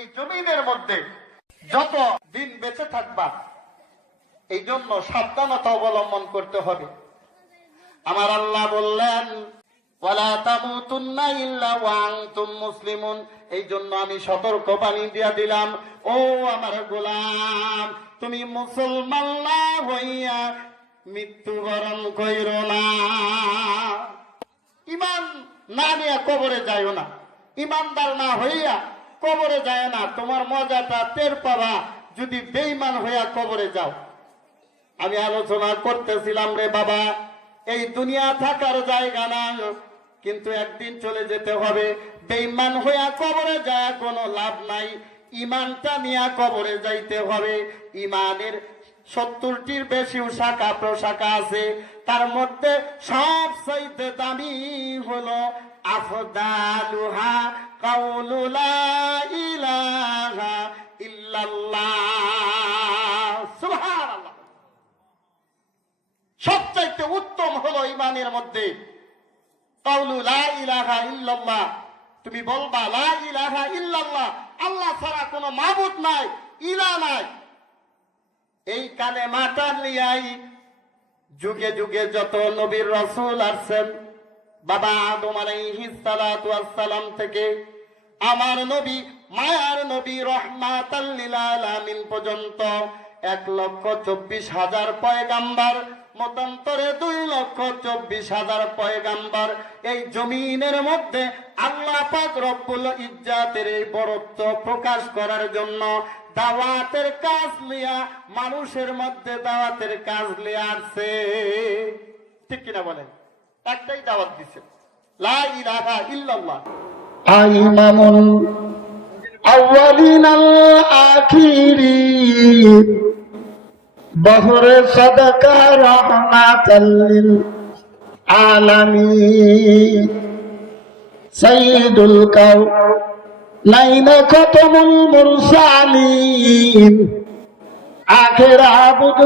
এই জমিনের মধ্যে যত দিন বেঁচে থাকবা, এই জন্য সাবধানতা অবলম্বন করতে হবে। আমার আল্লাহ বললেন, ওয়ালা তামুতুন্না ইল্লা ওয়া আনতুম মুসলিমুন। এই জন্য আমি সতর্ক বাণী দিয়া দিলাম, ও আমার গোলাম, তুমি মুসলমান না হইয়া মৃত্যুবরণ কইরো না। ইমান না নিয়ে কবরে যাইও না, ইমানদার না হইয়া কবরে যায় না। তোমার মজাটা টের পাবা যদি বেঈমান হইয়া কবরে যাও। আমি আলোচনা করতেছিলাম, রে বাবা, এই দুনিয়া থাকার জায়গা না, কিন্তু একদিন চলে যেতে হবে। বেঈমান হইয়া কবরে যায় কোনো লাভ নাই, ইমানটা নিয়ে কবরে যাইতে হবে। ইমানের 70টির বেশি শাখা প্রশাখা আছে, তার মধ্যে সবচাইতে দামি হলো আফদালুহা কাউলু লা ইলাহা ইল্লাল্লাহ। সুবহানাল্লাহ। সবচাইতে উত্তম হলো ইমানের মধ্যে কাউলু লা ইলাহা ইল্লাল্লাহ। তুমি বলবা লা ইলাহা ইল্লাল্লাহ, আল্লাহ ছাড়া কোনো মাবুদ নাই, ইলাহ নাই। এই কালেমাটা নিয়াই যুগে যুগে যত নবীর রাসূল আসছেন, বাবা আদম আলাইহিস সালাতু ওয়াস সালাম থেকে আমার নবী, মায়ার নবী রাহমাতাল লিল আলামিন পর্যন্ত 1,24,000 পয়গাম্বার, মতান্তরে 2,24,000 পয়গাম্বার এই জমিনের মধ্যে আল্লাহ পাক রব্বুল ইজ্জাতের এই বড়ত্ব প্রকাশ করার জন্য দাওয়াতের কাজ লিয়া, মানুষের মধ্যে দাওয়াতের কাজ লিয়া আসছে। ঠিক কিনা বলেন? একটাই দাওয়াত দিছে, লা ইলাহা ইল্লাল্লাহ। ইমামুল আউয়ালিন আল আখিরিন বহরে সাদাকা রাহমাতাল লিল আলামিন সাইয়্যিদুল কাওনাইন খাতামুল মুরসালিন আখির আবুদ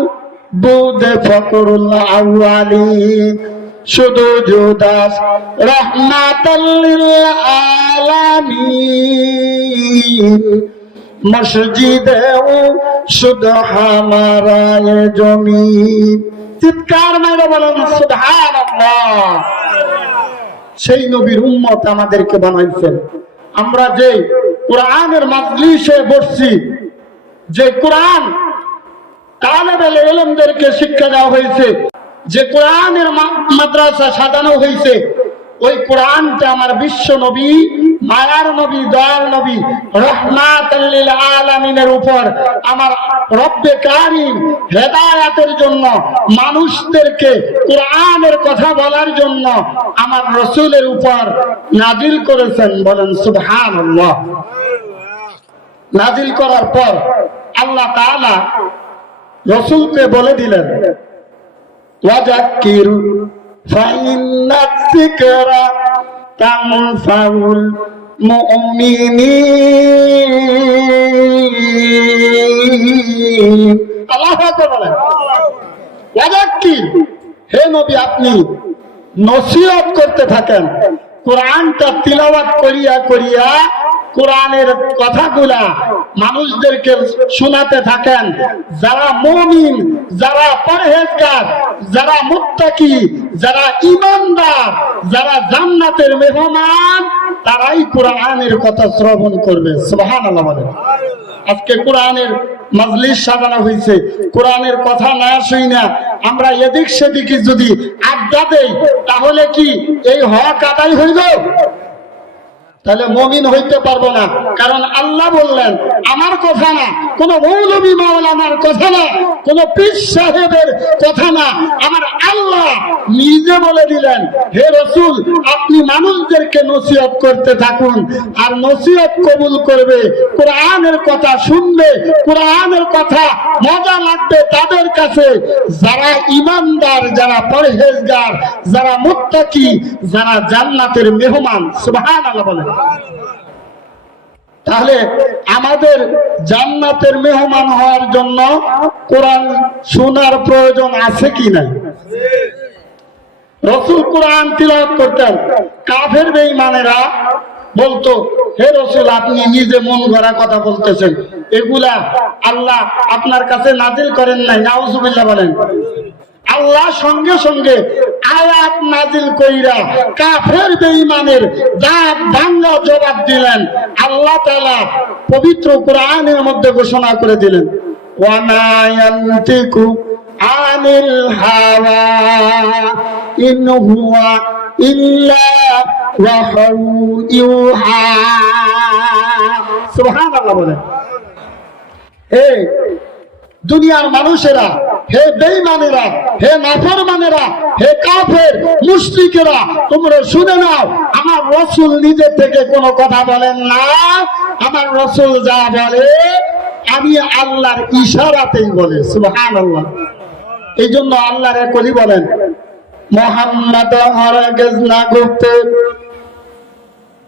বুদে ফকরুল আউয়ালিন শুধু জুদাস রাহমাতাল লিল আলামিন মসজিদে ও শুধু হামারা এ জমিন। চিৎকার মেরে বলেন সুবহানাল্লাহ। সেই নবীর উম্মত আমাদেরকে বানাইছেন। আমরা যে কোরআনের মাজলিসে বসছি, যে কোরআন তালেবে ইলমদেরকে শিক্ষা দেওয়া হয়েছে, যে কোরআনের মাদ্রাসা সাজানো হয়েছে, ওই কোরআনটা আমার বিশ্ব নবী, মায়ার নবী, দয়াল নবী রাহমাতাল লিল আলামিনের উপর আমার রব্বে কারীম হেদায়েতের জন্য, মানুষদেরকে কোরআনের কথা বলার জন্য আমার রাসূলের উপর নাজিল করেছেন। বলেন সুবহানাল্লাহ। নাজিল করার পর আল্লাহ তাআলা রাসূলকে বলে দিলেন, ওয়াযাক্কির ফাইন্নায যিকরা তানফাউল মুমিনিন। আল্লাহু আকবার বলেন। ওয়াযাক্কির, হে নবী আপনি নসিহত করতে থাকেন, কোরআনটা তিলাওয়াত করিয়া করিয়া কোরআনের কথাগুলা মানুষদেরকে শোনাতে থাকেন। যারা মুমিন, যারা পরহেজগার, যারা মুত্তাকি, যারা ঈমানদার, যারা জান্নাতের মেহমান, তারাই কোরআনের কথা শ্রবণ করবে। সুবহানাল্লাহ বলেন। আজকে কোরআনের মাজলিস সাজানো হয়েছে, কোরআনের কথা না শুই না আমরা এদিক সেদিকে যদি আড্ডা দেই, তাহলে কি এই হক আদায় হইল? তাহলে মুমিন হইতে পারবো না। কারণ আল্লাহ বললেন, আমার কথা না, কোন মৌলবী মাওলানার কথা না, কোন পীর সাহেবের কথা না, আমার আল্লাহ নিজে বলে দিলেন, হে রাসূল আপনি মানুষদেরকে নসিহত করতে থাকুন, আর নসিহত কবুল করবে, কোরআনের কথা শুনবে, কোরআনের কথা মজা লাগবে তাদের কাছে, যারা ঈমানদার, যারা পরহেজগার, যারা মুত্তাকি, যারা জান্নাতের মেহমান। সুবহানাল্লাহ বলেন। তাহলে আমাদের জান্নাতের মেহমান হওয়ার জন্য কোরআন শোনার প্রয়োজন আছে কি নাই? রাসূল কোরআন তিলাওয়াত করতেন, কাফের বেঈমানেরা বলতো, হে রাসূল আপনি নিজে মন গড়া কথা বলতেছেন, এগুলা আল্লাহ আপনার কাছে নাজিল করেন নাই। নাউজুবিল্লাহ বলেন। আল্লাহ সঙ্গে সঙ্গে আয়াত নাজিল কইরা কাফের বেঈমানের দাঁত ভাঙা জবাব দিলেন। আল্লাহ তাআলা পবিত্র কোরআনের মধ্যে ঘোষণা করে দিলেন, ওয়া মা ইয়ানতিকু আনিল হাওয়া ইন হুয়া ইল্লা ওয়াহয়ুন ইউহা। সুবহানাল্লাহ বলেন। হে দুনিয়ার মানুষেরা, হে বেঈমানেরা, হে নাফরমানেরা, হে কাফের মুশরিকেরা, তোমরা শুনে নাও, আমার রাসূল নিজে থেকে কোনো কথা বলেন না। আমার রাসূল যা বলে আমি আল্লাহর ইশারাতেই বলে। সুবহানাল্লাহ। এই জন্য আল্লাহর এক ওলি বলেন, মুহাম্মদ হরগিজ না গুপ্তে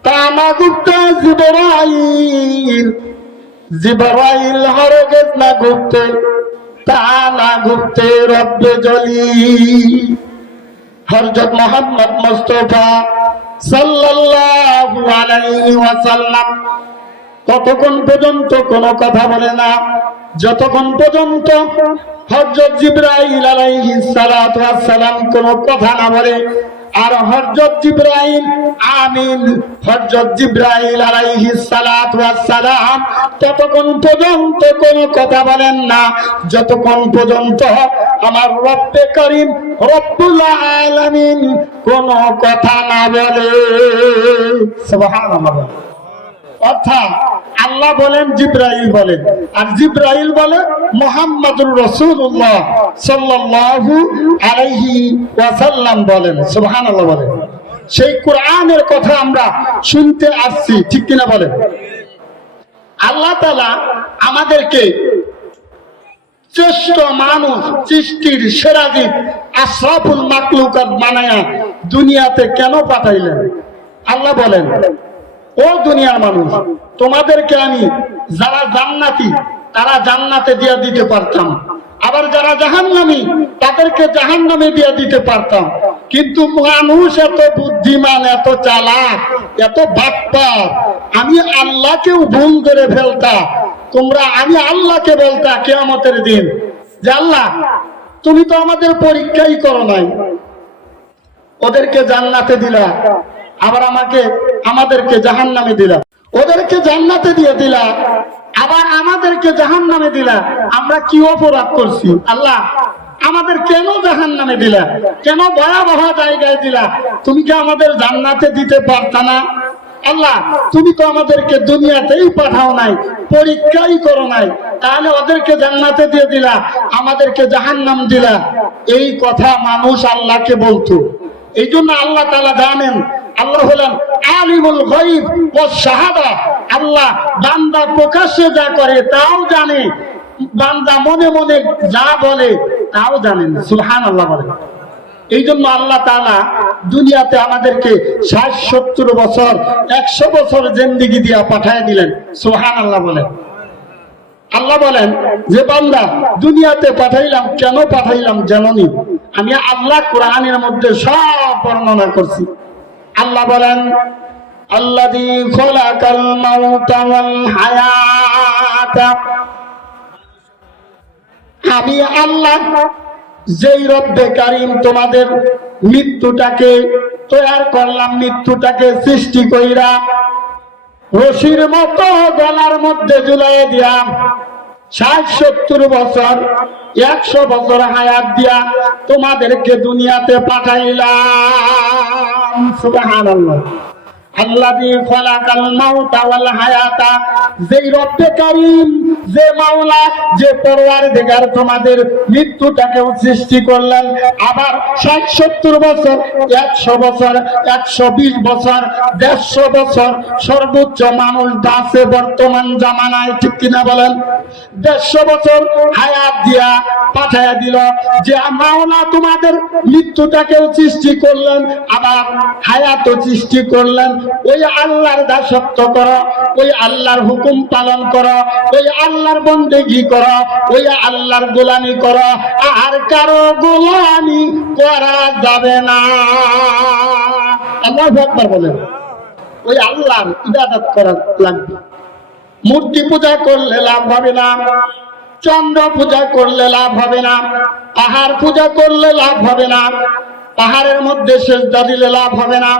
তানা গুপ্তে জিবরাইল, জিবরাইল হরগিজ না গুপ্তে তানা গুপ্তে রব্বে জলি। হযরত মুহাম্মদ মুস্তাফা সাল্লাল্লাহু আলাইহি ওয়াসাল্লাম ততক্ষণ পর্যন্ত কোনো কথা বলে না যতক্ষণ পর্যন্ত হযরত জিবরাইল আলাইহিস সালাতু ওয়াস সালাম কোনো কথা না বলে। আর হযরত জিবরাইল আমিন, হযরত জিবরাইল আলাইহিস সালাতু ওয়াস সালাম ততক্ষণ পর্যন্ত কোনো কথা বলেন না যতক্ষণ পর্যন্ত আমার রব্বে করিম রব্বুল আলামিন কোনো কথা না বলে। সুবহানাল্লাহ। অর্থাৎ আল্লাহ বলেন, জিবরাইল বলেন, আর জিবরাইল বলে মুহাম্মদুর রাসূলুল্লাহ সাল্লাল্লাহু আলাইহি ওয়াসাল্লাম বলেন। সুবহানাল্লাহ বলেন। সেই কোরআনের কথা আমরা শুনতে আসছি, ঠিক কিনা বলেন? আল্লাহ তাআলা আমাদেরকে শ্রেষ্ঠ মানুষ, সৃষ্টির সেরা জীব, আশরাফুল মাখলুকাত বানায়া দুনিয়াতে কেন পাঠাইলেন? আল্লাহ বলেন, ও দুনিয়ার মানুষ, তোমাদেরকে আমি যারা জান্নাতি তারা জান্নাতে দিয়ে দিতে পারতাম, আবার যারা জাহান্নামী তাদেরকে জাহান্নামে দিয়ে দিতে পারতাম। কিন্তু মানুষ এত বুদ্ধিমান, এত চালাক, এত বাটপার, আমি আল্লাহকেও ভুল করে ফেলতা। আমি আল্লাহকে বলতা কিয়ামতের দিন যে আল্লাহ তুমি তো আমাদের পরীক্ষাই করো নাই, ওদেরকে জান্নাতে দিলা, আবার আমাদেরকে জাহান্নামে দিলা, ওদেরকে জান্নাতে দিয়ে দিলা, আবার আমাদেরকে জাহান্নামে দিলা। আমরা কি অপরাধ করছি আল্লাহ? আমাদের কেন জাহান্নামে দিলা? কেন ভয়াবহ জায়গায় দিলা? তুমি কি আমাদের জান্নাতে দিতে পারতা না? আল্লাহ তুমি তো আমাদেরকে দুনিয়াতেই পাঠাও নাই, পরীক্ষাই করো নাই, তাহলে ওদেরকে জান্নাতে দিয়ে দিলা, আমাদেরকে জাহান্নাম দিলা। এই কথা মানুষ আল্লাহকে বলতো। এই জন্য আল্লাহ তাআলা জানেন, আল্লাহ হলেন আলিমুল গায়ব ওয়াস শাহাদা। আল্লাহ বান্দা প্রকাশ্যে যা করে তাও জানে, বান্দা মনে মনে যা বলে তাও জানেন। সুবহানাল্লাহ বলেন। এই জন্য আল্লাহ তাআলা দুনিয়াতে আমাদেরকে ৬০-৭০ বছর ১০০ বছর জিন্দেগি দিয়া পাঠিয়ে দিলেন। সুবহানাল্লাহ বলেন। আল্লাহ বলেন যে বান্দা দুনিয়াতে পাঠাইলাম, কেন পাঠাইলাম জানোনি? আমি আল্লাহ কোরআনের মধ্যে সব বর্ণনা করছি। আল্লাহ বলেন, আল্লাযী খালাকাল মাউতা ওয়াল হায়াতা, আমি আল্লাহ যেই রব্বে কারীম তোমাদের মৃত্যুটাকে তৈরি করলাম, মৃত্যুটাকে সৃষ্টি কইরা রশির মতো গলার মধ্যে ঝুলাই দিয়া ৬০-৭০ বছর ১০০ বছর হায়াত দিয়া তোমাদেরকে দুনিয়াতে পাঠাইলাম। সুবহানাল্লাহ। আল্লাযী খালাকাল মাউতা ওয়াল হায়াতা, যেই রব্বে কারীম, যে মাওলা, যে পরওয়ারদিগার তোমাদের মৃত্যুটাকেও সৃষ্টি করলেন, আবার ৬০-৭০ বছর ১০০ বছর ১২০ বছর ১৫০ বছর সর্বোচ্চ মানুষ বাঁচে বর্তমান জামানায়, ঠিক কিনা বলেন? ১৫০ বছর হায়াত দিয়া পাঠাইয়া দিল। যে মাওলা তোমাদের মৃত্যুটাকেও সৃষ্টি করলেন, আবার হায়াতও সৃষ্টি করলেন, ওই আল্লাহর দাসত্ব করো, ওই আল্লাহর হুকুম পালন করো, ওই আল্লাহর বন্দেগী করো, ওই আল্লাহর গোলামি করো, আর কারো গোলামি করা যাবে না। আল্লাহু আকবার বলেন। ওই আল্লাহর ইবাদত করা লাগবে। মূর্তি পূজা করলে লাভ হবে না, চন্দ্র পূজা করলে লাভ হবে না, পাহাড় পূজা করলে লাভ হবে না, পাহাড়ের মধ্যে সেজদা দিলে লাভ হবে না,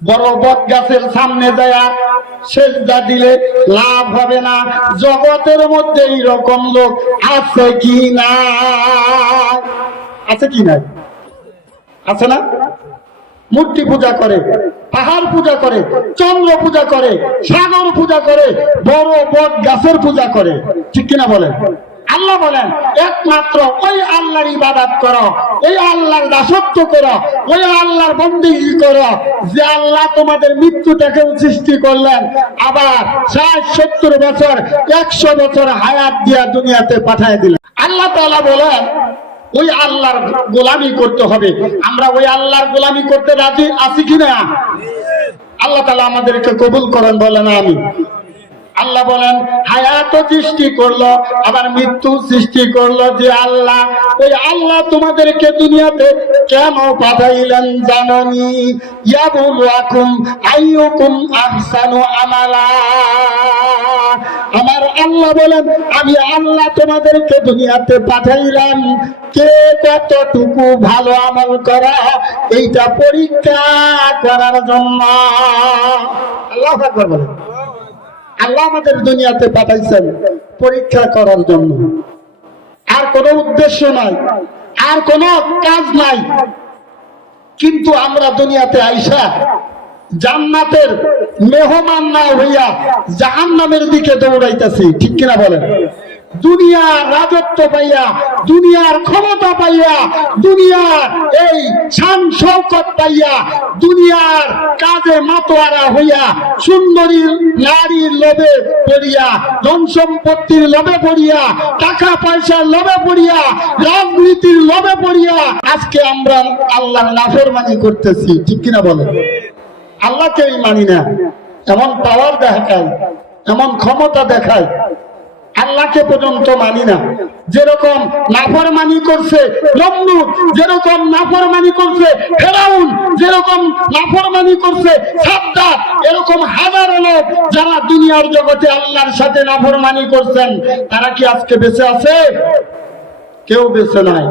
বড় বট গাছের সামনে যায় সেজদা দিলে লাভ হবে না। জগতের মধ্যে এইরকম লোক আছে কি না? আছে কি না? আছে না? মূর্তি পূজা করে, পাহাড় পূজা করে, চন্দ্র পূজা করে, সাগর পূজা করে, বড় বট গাছের পূজা করে, ঠিক কিনা বলেন? আল্লাহ বলেন একমাত্র ওই আল্লাহর ইবাদত করো, ওই আল্লাহর দাসত্ব করো, ওই আল্লাহর বন্দেগী করো যে আল্লাহ তোমাদের মৃত্যুটাকেও সৃষ্টি করলেন, আবার ৬০-৭০ বছর ১০০ বছর হায়াত দিয়া দুনিয়াতে পাঠিয়ে দিলেন। আল্লাহ তাআলা বলেন ওই আল্লাহর গোলামি করতে হবে। আমরা ওই আল্লাহর গোলামি করতে রাজি আছি কিনা? আল্লাহ তাআলা আমাদেরকে কবুল করেন, বলেন আমিন। আল্লাহ বলেন হায়াত সৃষ্টি করলো, আবার মৃত্যু সৃষ্টি করলো যে আল্লাহ, ওই আল্লাহ তোমাদেরকে দুনিয়াতে কেন পাঠাইলেন জাননি? ইয়াবলুয়াকুম আইয়ুকুম আহসানু আমালা। আমার আল্লাহ বলেন আমি আল্লাহ তোমাদেরকে দুনিয়াতে পাঠাইলাম কে কতটুকু ভালো আমল করা, এইটা পরীক্ষা করার জন্য। আল্লাহু আকবার বলেন। আল্লাহ আমাদের দুনিয়াতে পাঠাইছেন পরীক্ষা করার জন্য, আর কোনো উদ্দেশ্য নাই, আর কোনো কাজ নাই। কিন্তু আমরা দুনিয়াতে আইসা জান্নাতের মেহমান না হইয়া জাহান্নামের দিকে দৌড়াইতেছি, ঠিক কিনা বলেন? দুনিয়ার রাজত্ব পাইয়া, দুনিয়ার ক্ষমতা পাইয়া, দুনিয়ার এই শান শৌকত পাইয়া, দুনিয়ার কাজে মাতোয়ারা হইয়া, সুন্দরী নারীর লোভে পড়িয়া, ধন সম্পত্তির লোভে পড়িয়া, টাকা পয়সার লোভে পড়িয়া, রাজনীতির লোভে পড়িয়া আজকে আমরা আল্লাহর নাফরমানি করতেছি, ঠিক কিনা বলেন? আল্লাহকেই মানি না, এমন পাওয়ার দেখায়, এমন ক্ষমতা দেখায়, আল্লাহকে পর্যন্ত মানি না। যেরকম নাফরমানি করছে নমরুদ, যেরকম নাফরমানি করছে ফেরাউন, যেরকম নাফরমানি করছে সাদ্দাত, এরকম হাজারো লোক যারা দুনিয়ার জগতে আল্লাহর সাথে নাফরমানি করছেন, তারা কি আজকে বেঁচে আছে? কেউ বেঁচে নাই।